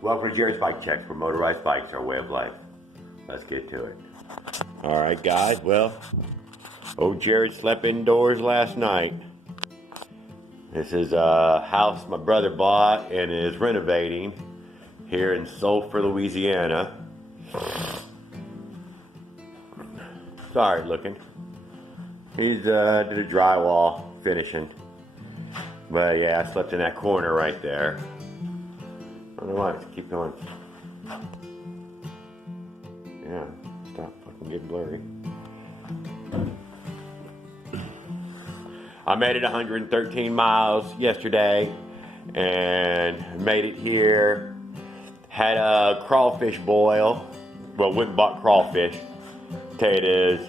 Welcome to Jerry's Bike Checks, where motorized bikes are a way of life. Let's get to it. All right, guys. Well, old Jared slept indoors last night. This is a house my brother bought and is renovating here in Sulphur, Louisiana. Sorry looking. He's did a drywall finishing. But yeah, I slept in that corner right there. I don't know why, just keep going. Yeah, stop fucking getting blurry. I made it 113 miles yesterday and made it here. Had a crawfish boil. Well, went and bought crawfish, potatoes,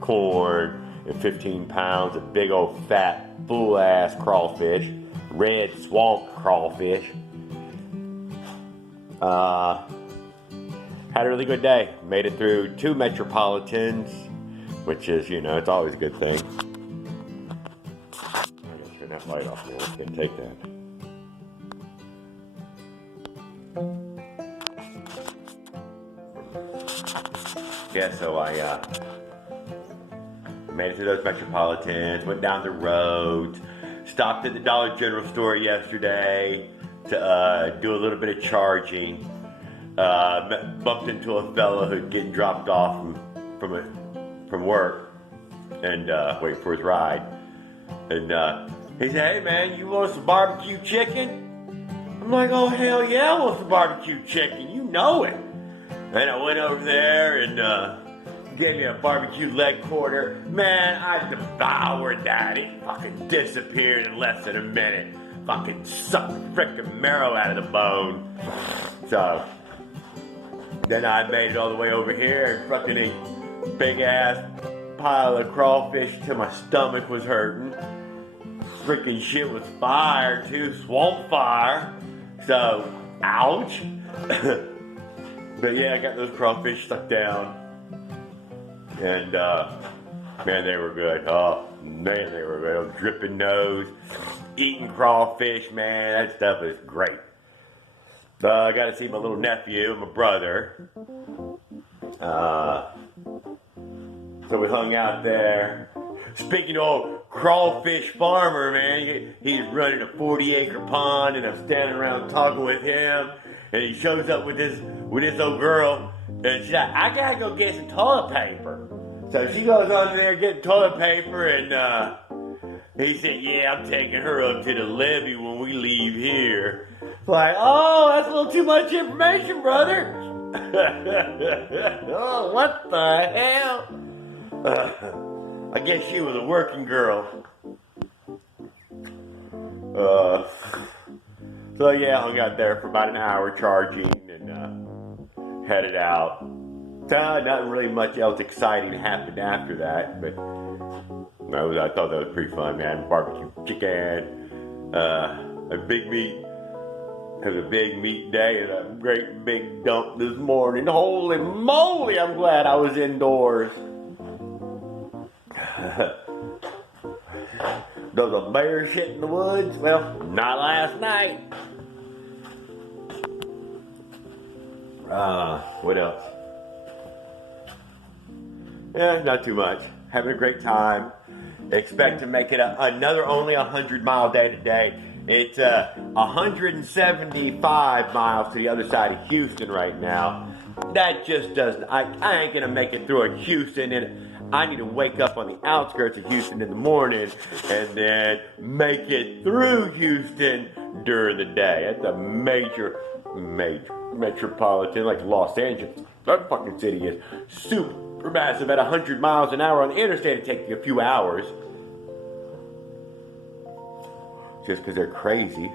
corn, and 15 pounds of big old fat, full ass crawfish. Red swamp crawfish. Had a really good day. Made it through 2 metropolitans, which is, you know, it's always a good thing. I gotta turn that light off now. I can't take that. Yeah, so I made it through those metropolitans, went down the roads, stopped at the Dollar General store yesterday to do a little bit of charging. Bumped into a fella who's getting dropped off from work and waiting for his ride. And he said, "Hey man, you want some barbecue chicken?" I'm like, "Oh hell yeah, I want some barbecue chicken. You know it." And I went over there and gave me a barbecue leg quarter. Man, I devoured that. It fucking disappeared in less than a minute. Fucking sucked the frickin' marrow out of the bone. So then I made it all the way over here and fucking ate big ass pile of crawfish till my stomach was hurting. Freaking shit was fire too, swamp fire. So, ouch. But yeah, I got those crawfish stuck down. And man, they were good. Oh man, they were good. Dripping nose, eating crawfish, man, that stuff is great. I got to see my little nephew, my brother. So we hung out there. Speaking of crawfish farmer, man, he's running a 40-acre pond, and I'm standing around talking with him, and he shows up with this old girl, and she's like, "I gotta go get some toilet paper." So she goes on there getting toilet paper, and he said, "Yeah, I'm taking her up to the levee when we leave here." Like, oh, that's a little too much information, brother. Oh, what the hell? I guess she was a working girl. So yeah, hung out there for about an hour charging and headed out. So not really much else exciting happened after that, but I thought that was pretty fun, man. Barbecue chicken, a big meat. It was a big meat day and a great big dump this morning. Holy moly, I'm glad I was indoors. Does a bear shit in the woods? Well, not last night. What else? Yeah, not too much. Having a great time. Expect to make it another only 100-mile day today. It's 175 miles to the other side of Houston right now. That just doesn't, I ain't gonna make it through Houston, and I need to wake up on the outskirts of Houston in the morning and then make it through Houston during the day. It's a major metropolitan, like Los Angeles. That fucking city is super massive. At 100 miles an hour on the interstate, it takes you a few hours. Just because they're crazy.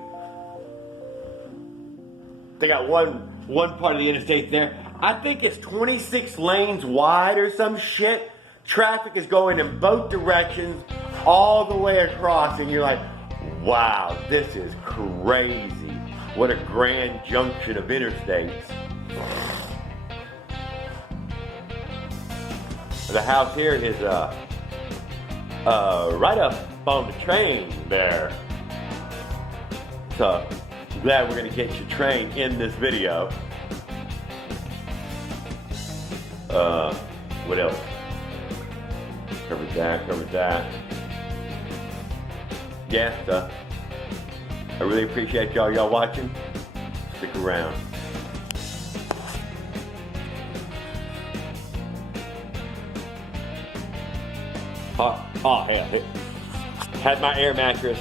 They got one part of the interstate there. I think it's 26 lanes wide or some shit. Traffic is going in both directions all the way across, and you're like, wow, this is crazy. What a grand junction of interstates. The house here is right up on the train there. So Glad we're gonna catch a train in this video. What else? Covered that. Yeah, I really appreciate y'all watching. Stick around. Oh hell. Had my air mattress.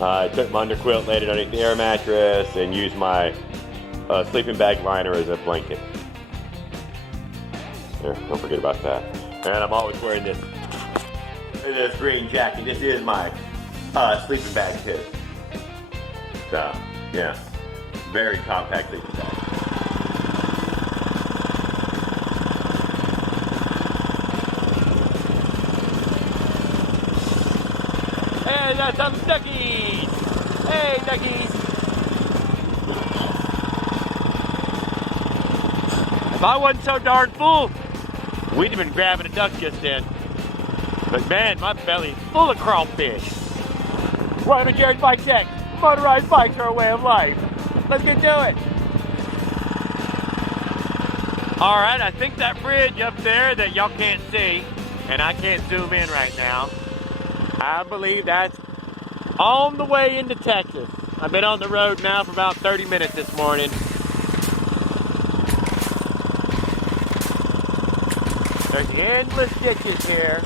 I took my underquilt, laid it underneath the air mattress, and used my sleeping bag liner as a blanket. There, don't forget about that. And I'm always wearing this green jacket. This is my sleeping bag too. So, yeah, very compact sleeping bag. Hey, that's some duckies! Hey, duckies! If I wasn't so darn full, we'd have been grabbing a duck just then. But man, my belly's full of crawfish. Welcome to Jared's Bike Tech. Motorized bikes are a way of life. Let's get to it. All right, I think that bridge up there that y'all can't see, and I can't zoom in right now, I believe that's on the way into Texas. I've been on the road now for about 30 minutes this morning. There's endless ditches here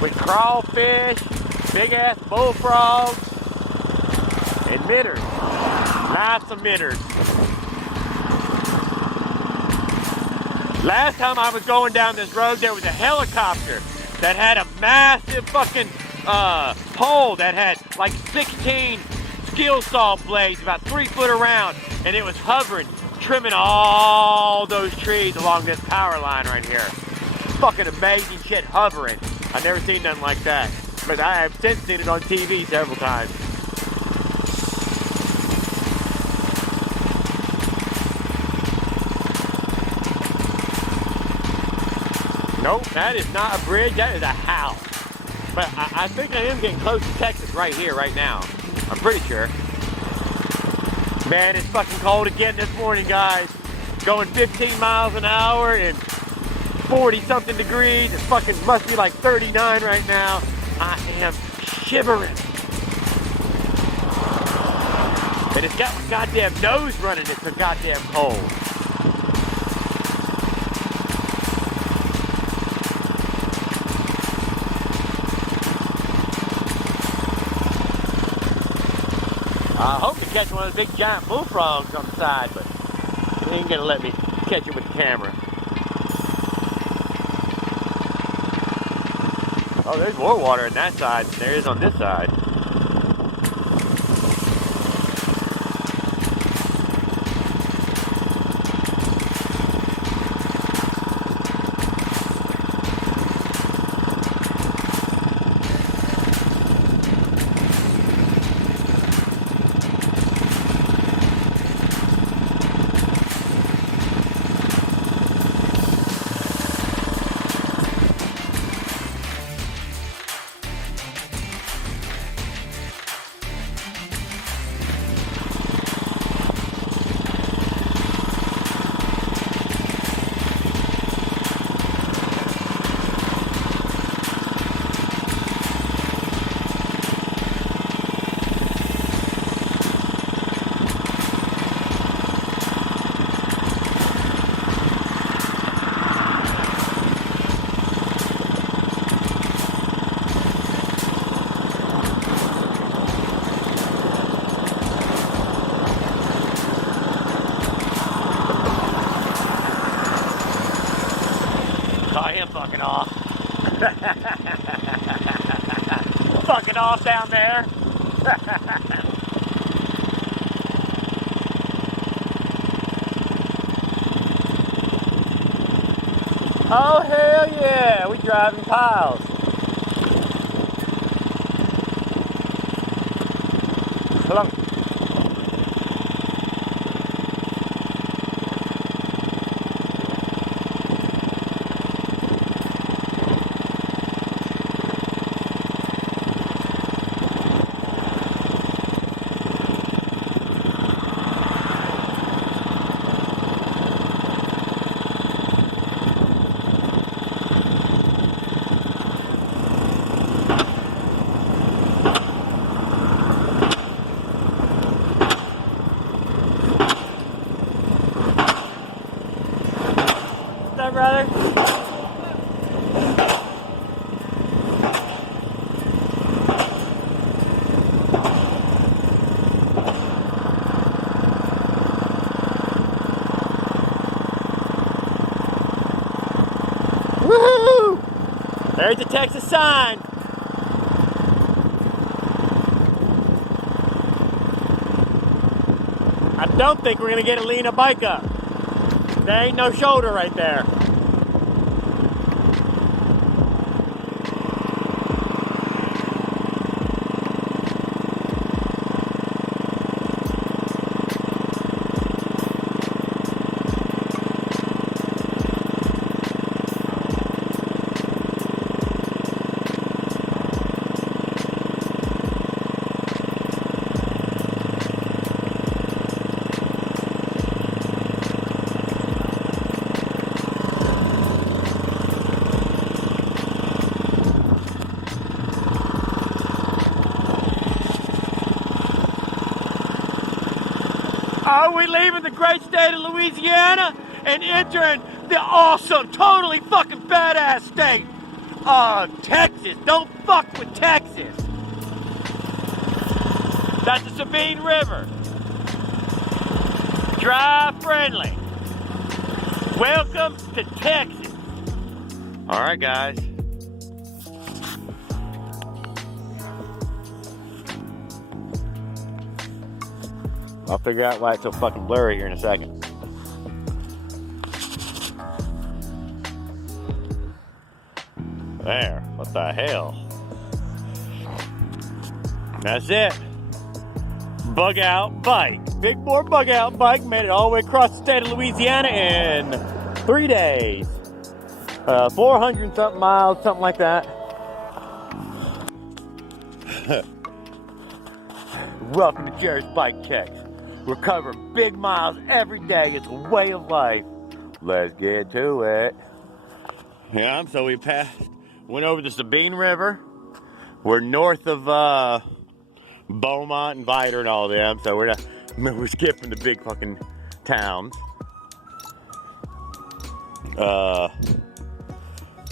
with crawfish, big ass bullfrogs, and minnows. Lots of minnows. Last time I was going down this road, there was a helicopter that had a massive fucking pole that had like 16 skill saw blades about 3 foot around, and it was hovering, trimming all those trees along this power line right here. Fucking amazing shit, hovering. I've never seen nothing like that, but I have since seen it on TV several times. Nope, that is not a bridge, that is a house. But I think I am getting close to Texas right here, right now. I'm pretty sure. Man, it's fucking cold again this morning, guys. Going 15 miles an hour and 40 something degrees. It fucking must be like 39 right now. I am shivering. And it's got my goddamn nose running. It's so goddamn cold. I hope to catch one of the big giant bullfrogs on the side, but he ain't gonna let me catch it with the camera. Oh, there's more water on that side than there is on this side. Saw him fucking off. Fucking off down there. Oh hell yeah, we driving piles. Hold on. brother? Woohoo! There's the Texas sign. I don't think we're gonna get to lean a bike up. There ain't no shoulder right there. Are we leaving the great state of Louisiana and entering the awesome, totally fucking badass state of Texas? Don't fuck with Texas. That's the Sabine River. Drive friendly. Welcome to Texas. All right, guys. I'll figure out why it's so fucking blurry here in a second. There, what the hell? That's it. Bug out bike. Big bore bug out bike made it all the way across the state of Louisiana in 3 days. 400 and something miles, something like that. Welcome to Jerry's Bike Checks. We're covering big miles every day. It's a way of life. Let's get to it. Yeah, so we went over the Sabine River. We're north of Beaumont and Vidor and all them, so we're skipping the big fucking towns.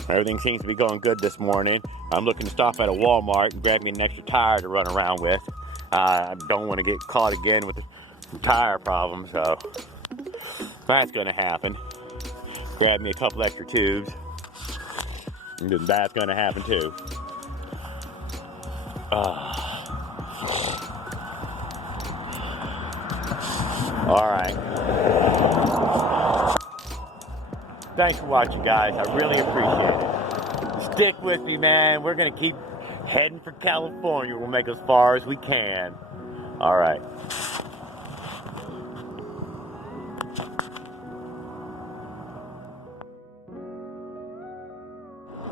Everything seems to be going good this morning. I'm looking to stop at a Walmart and grab me an extra tire to run around with. I don't want to get caught again with the tire problem, so that's going to happen. Grab me a couple extra tubes, and then that's going to happen too. All right. Thanks for watching, guys. I really appreciate it. Stick with me, man. We're going to keep heading for California. We'll make as far as we can. All right.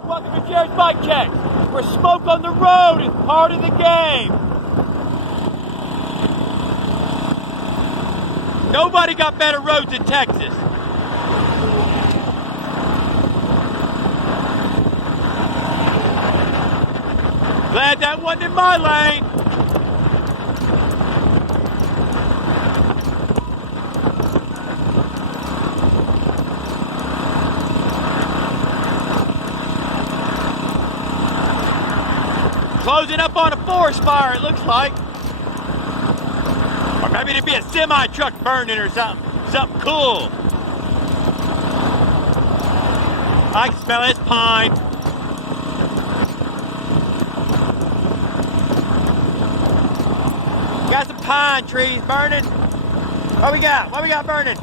Welcome to Jerry's Bike Checks, where smoke on the road is part of the game. Nobody got better roads in Texas. Glad that wasn't in my lane. Closing up on a forest fire, it looks like. Or maybe it'd be a semi-truck burning or something. Something cool. I can smell this pine. Got some pine trees burning. What we got? What we got burning?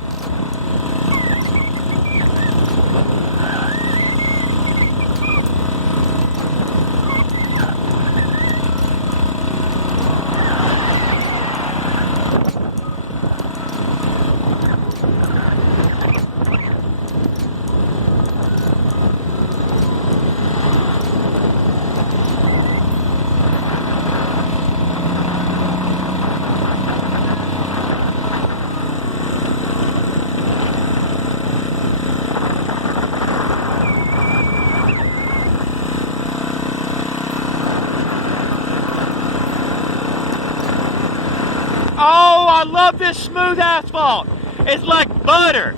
Oh, I love this smooth asphalt. It's like butter.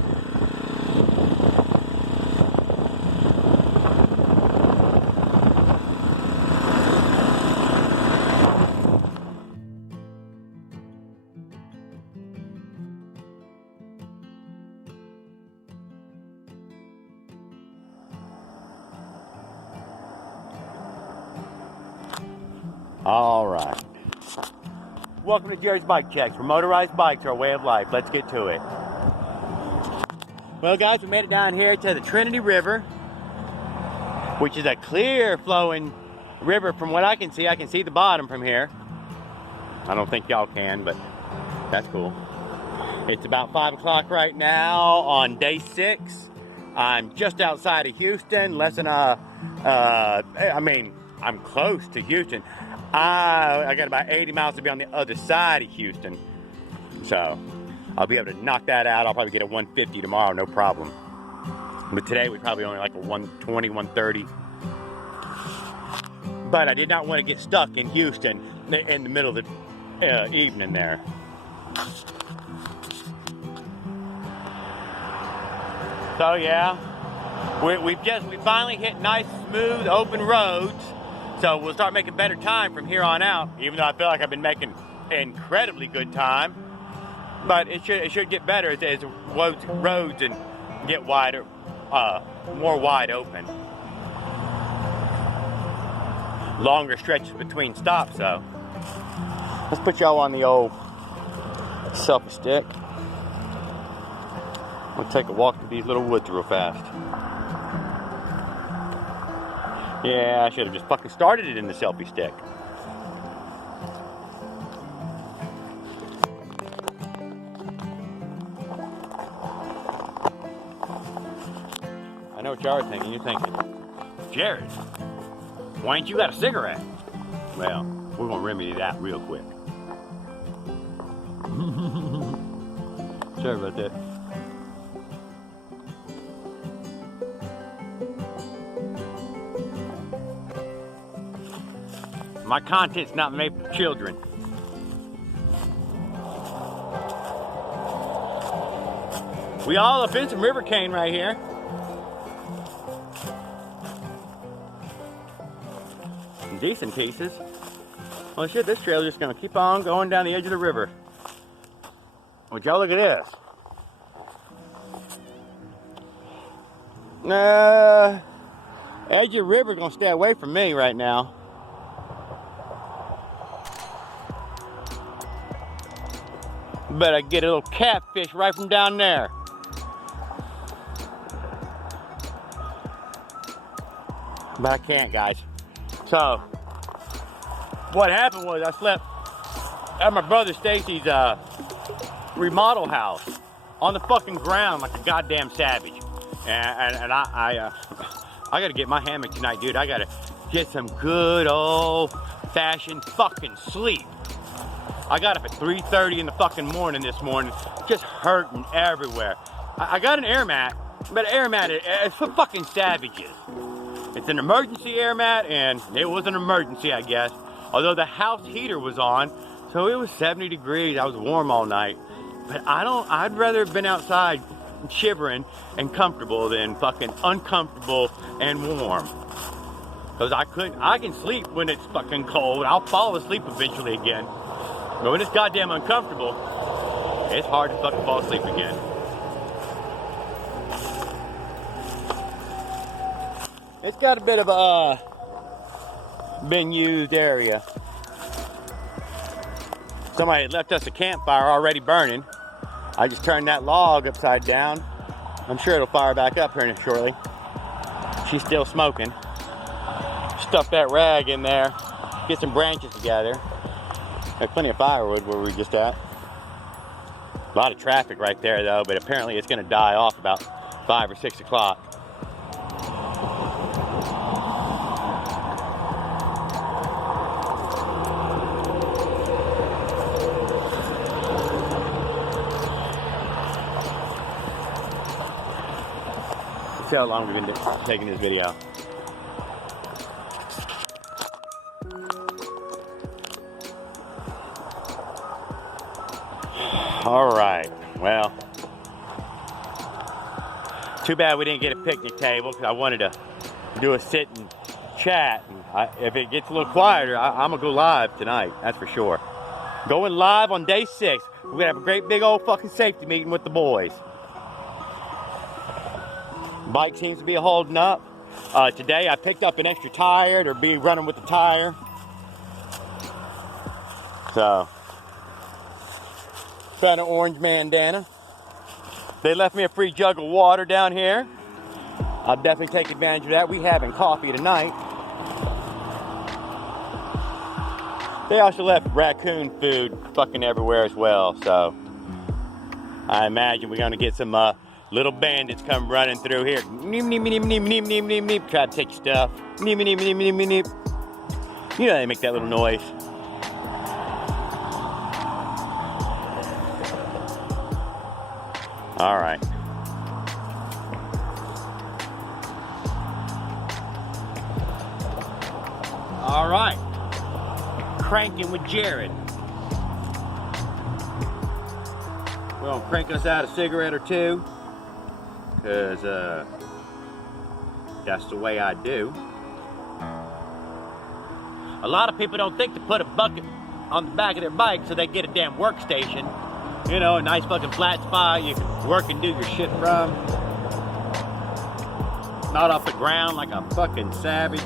All right. Welcome to Jerry's Bike Checks, where motorized bikes are a way of life. Let's get to it. Well, guys, we made it down here to the Trinity River, which is a clear flowing river from what I can see. I can see the bottom from here. I don't think y'all can, but that's cool. It's about 5 o'clock right now on day 6. I'm just outside of Houston, less than I'm close to Houston. I got about 80 miles to be on the other side of Houston. So I'll be able to knock that out. I'll probably get a 150 tomorrow, no problem. But today we probably only like a 120, 130. But I did not want to get stuck in Houston in the middle of the evening there. So yeah, we finally hit nice, smooth, open roads. So we'll start making better time from here on out, even though I feel like I've been making incredibly good time. But it should get better as roads and get wider, more wide open. Longer stretches between stops, though. Let's put y'all on the old selfie stick. We'll take a walk through these little woods real fast. Yeah, I should have just fucking started it in the selfie stick. I know what y'all are thinking. You're thinking, Jared, why ain't you got a cigarette? Well, we're gonna remedy that real quick. Sorry about that. My content's not made for children. We all have been some river cane right here. Some decent pieces. Well shit, this trail is just gonna keep on going down the edge of the river. Would y'all look at this? Edge of the river gonna stay away from me right now. But I get a little catfish right from down there. But I can't, guys. So, what happened was I slept at my brother Stacy's remodel house on the fucking ground like a goddamn savage. And I gotta get my hammock tonight, dude. I gotta get some good old-fashioned fucking sleep. I got up at 3:30 in the fucking morning this morning, just hurting everywhere. I got an air mat, but air mat is for fucking savages. It's an emergency air mat, and it was an emergency, I guess. Although the house heater was on, so it was 70 degrees. I was warm all night. But I'd rather have been outside shivering and comfortable than fucking uncomfortable and warm. Because I can sleep when it's fucking cold. I'll fall asleep eventually again. But when it's goddamn uncomfortable, it's hard to fucking fall asleep again. It's got a bit of a been used area. Somebody had left us a campfire already burning. I just turned that log upside down. I'm sure it'll fire back up here shortly. She's still smoking. Stuff that rag in there. Get some branches together. Had plenty of firewood where we were just at. A lot of traffic right there though, but apparently it's gonna die off about 5 or 6 o'clock. Let's see how long we've been taking this video. All right, well, too bad we didn't get a picnic table because I wanted to do a sit and chat. And if it gets a little quieter, I'm gonna go live tonight, that's for sure. Going live on day 6. We're gonna have a great big old fucking safety meeting with the boys. Bike seems to be holding up. Today I picked up an extra tire to be running with the tire. So, found an orange bandana. They left me a free jug of water down here. I'll definitely take advantage of that. We having coffee tonight. They also left raccoon food fucking everywhere as well, so I imagine we're gonna get some little bandits come running through here. Neep, neep, neep, neep, neep, neep, neep, neep. Try to take your stuff. Neep, neep, neep, neep, neep, neep. You know they make that little noise. All right. All right. Cranking with Jared. We're gonna crank us out a cigarette or two, because that's the way I do. A lot of people don't think to put a bucket on the back of their bike so they get a damn workstation. You know, a nice fucking flat spot you can work and do your shit from. Not off the ground like a fucking savage.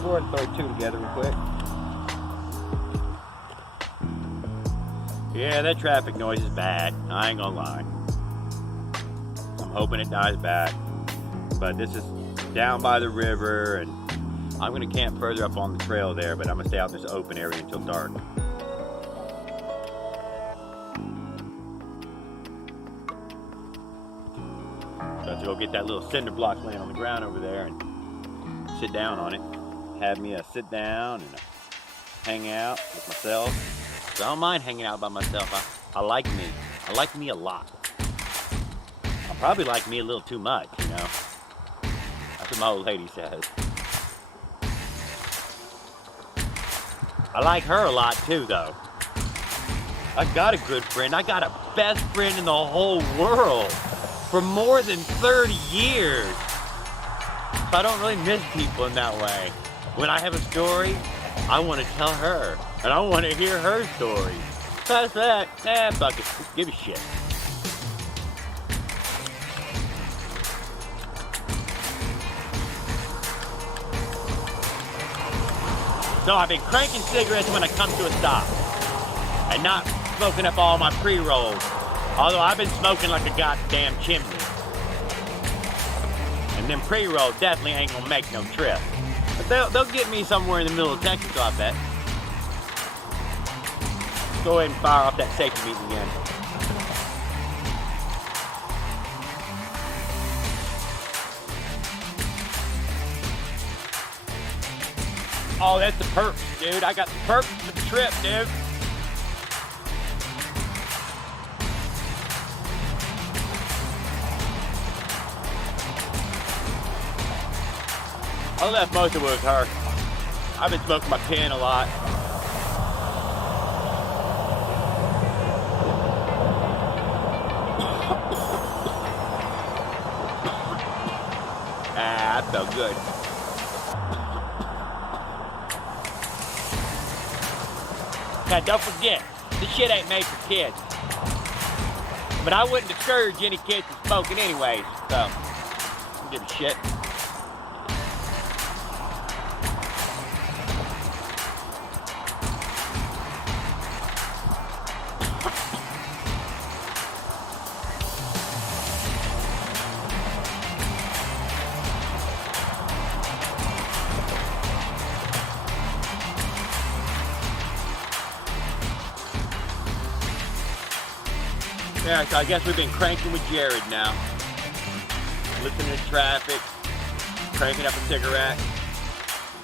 Go ahead and throw two together real quick. Yeah, that traffic noise is bad. I ain't gonna lie. I'm hoping it dies back. But this is down by the river, and I'm gonna camp further up on the trail there, but I'm gonna stay out in this open area until dark. So I have to go get that little cinder block laying on the ground over there and sit down on it. Have me a sit down and hang out with myself. So I don't mind hanging out by myself. I like me. I like me a lot. I probably like me a little too much, you know. That's what my old lady says. I like her a lot too, though. I got a good friend. I got a best friend in the whole world for more than 30 years. So I don't really miss people in that way. When I have a story, I want to tell her, and I want to hear her story. Past that, fuck it, give a shit. So I've been cranking cigarettes when I come to a stop, and not smoking up all my pre-rolls. Although I've been smoking like a goddamn chimney. And them pre-rolls definitely ain't gonna make no trip. But they'll get me somewhere in the middle of Texas, I bet. Go ahead and fire off that safety meeting again. Oh, that's the perks, dude. I got the perks for the trip, dude. I left most of it with her. I've been smoking my pen a lot. That felt good. Now don't forget, this shit ain't made for kids. But I wouldn't discourage any kids from smoking anyways, so I don't give a shit. Yeah, so I guess we've been cranking with Jared now. Listening to traffic, cranking up a cigarette,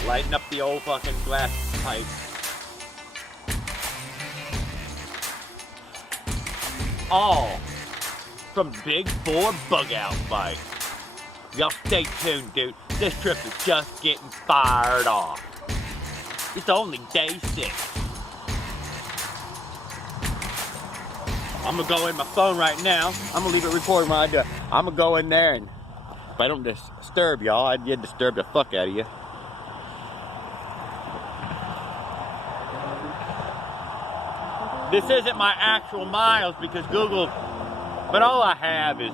lighting up the old fucking glass pipe. All from Big 4 Bug Out Bike. Y'all stay tuned, dude. This trip is just getting fired off. It's only day 6. I'm gonna go in my phone right now. I'm gonna leave it recording when I do. I'm gonna go in there, and if I don't disturb y'all, I'd disturb the fuck out of you. This isn't my actual miles because Google, but all I have is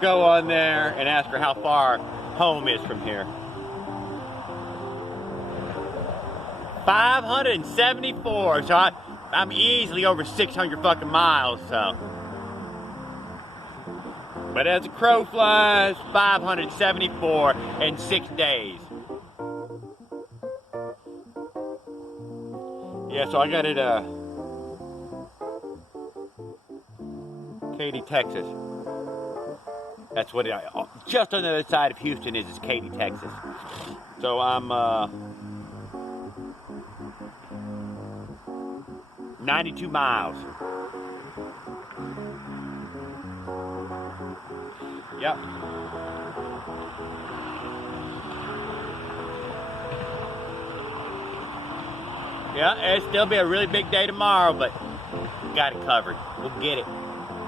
go on there and ask her how far home is from here. 574, so I'm easily over 600 fucking miles, so. But as a crow flies, 574 in 6 days. Yeah, so I got it, Katy, Texas. That's what just on the other side of Houston is Katy, Texas. So I'm, 92 miles. Yep. Yeah, it'll still be a really big day tomorrow, but got it covered. We'll get it.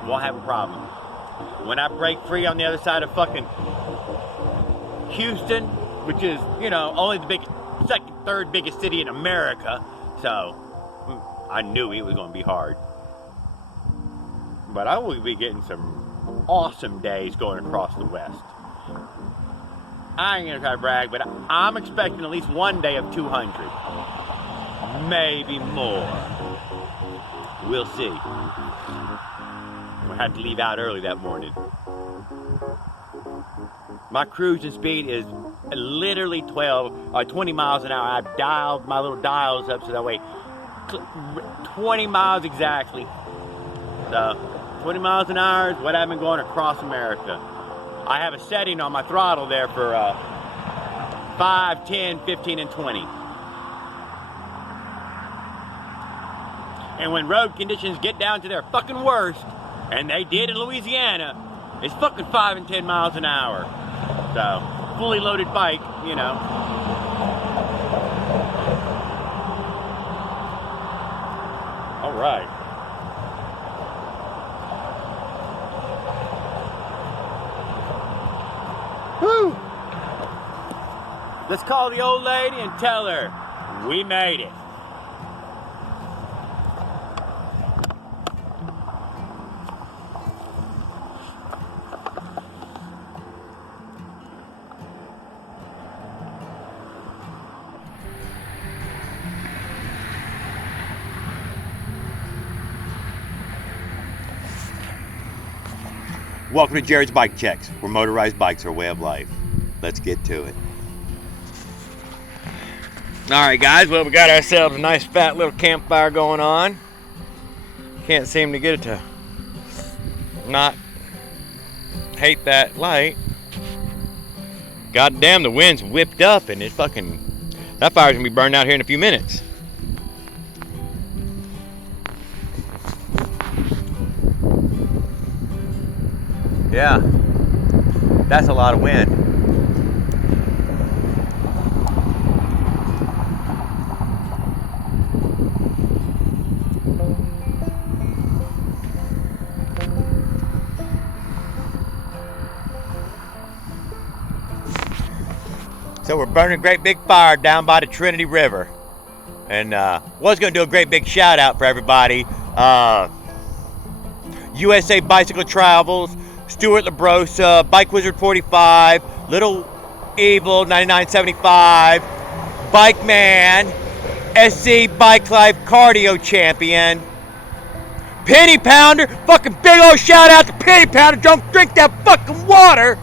Won't have a problem. When I break free on the other side of fucking Houston, which is, you know, only the second, third biggest city in America, so I knew it was going to be hard. But I will be getting some awesome days going across the West. I ain't going to try to brag, but I'm expecting at least one day of 200. Maybe more. We'll see. We'll have to leave out early that morning. My cruising speed is literally 20 miles an hour. I've dialed my little dials up so that way 20 miles exactly. So 20 miles an hour is what I've been going across America. I have a setting on my throttle there for 5, 10, 15, and 20. And when road conditions get down to their fucking worst, and they did in Louisiana, it's fucking 5 and 10 miles an hour. So, fully loaded bike, you know. All right. Woo! Let's call the old lady and tell her we made it. Welcome to Jared's Bike Checks, where motorized bikes are a way of life. Let's get to it. Alright guys, well we got ourselves a nice fat little campfire going on. Can't seem to get it to not hate that light. God damn, the wind's whipped up and that fire's gonna be burned out here in a few minutes. Yeah, that's a lot of wind. So we're burning a great big fire down by the Trinity River. And was gonna do a great big shout out for everybody. USA Bicycle Travels, Stuart LaBrosa, Bike Wizard 45, Little Evil 9975, Bike Man, SC Bike Life Cardio Champion, Penny Pounder, fucking big old shout out to Penny Pounder, don't drink that fucking water.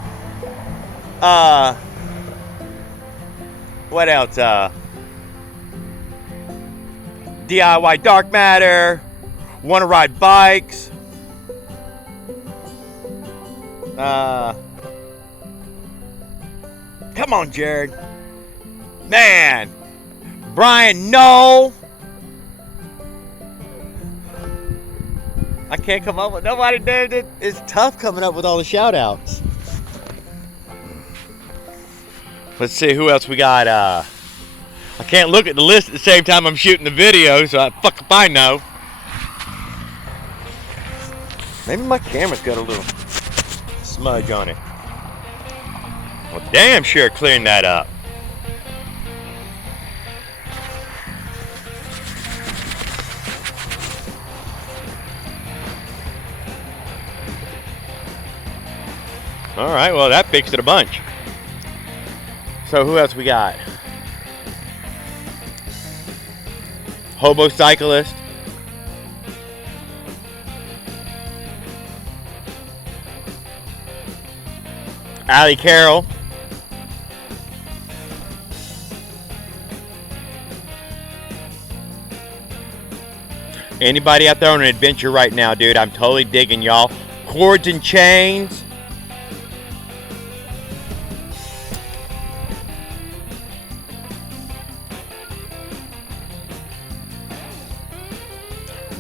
What else? DIY Dark Matter, Wanna Ride Bikes. Come on, Jared. Man. Brian, no. I can't come up with nobody there. It's tough coming up with all the shout outs. Let's see who else we got. I can't look at the list at the same time I'm shooting the video, so fuck if I know. Maybe my camera's got a little smudge on it. Well, damn sure clearing that up. All right, well, that fixed it a bunch. So who else we got? Hobo cyclist. Allie Carroll. Anybody out there on an adventure right now, dude? I'm totally digging y'all. Cords and chains.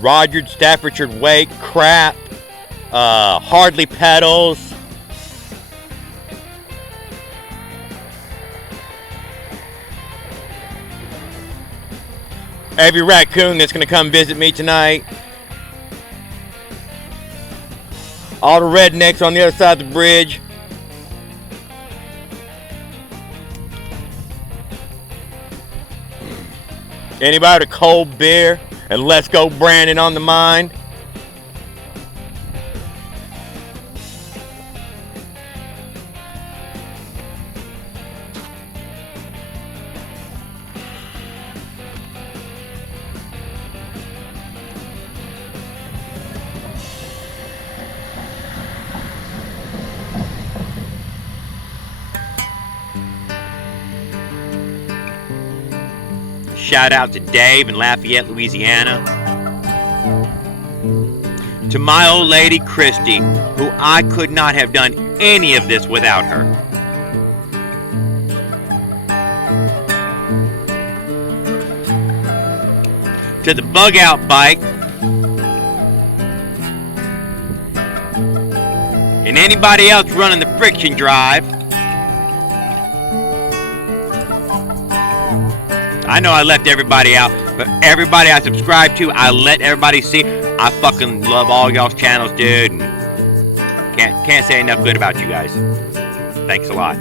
Roger Staffordshire Wake, crap. Hardly pedals. Every raccoon that's gonna come visit me tonight. All the rednecks on the other side of the bridge. Anybody with a cold beer and let's go Brandon on the mind? Shout out to Dave in Lafayette, Louisiana. To my old lady, Christy, who I could not have done any of this without her. To the Bug Out Bike. And anybody else running the friction drive. I know I left everybody out, but everybody I subscribe to, I let everybody see. I fucking love all y'all's channels, dude. And can't say enough good about you guys. Thanks a lot.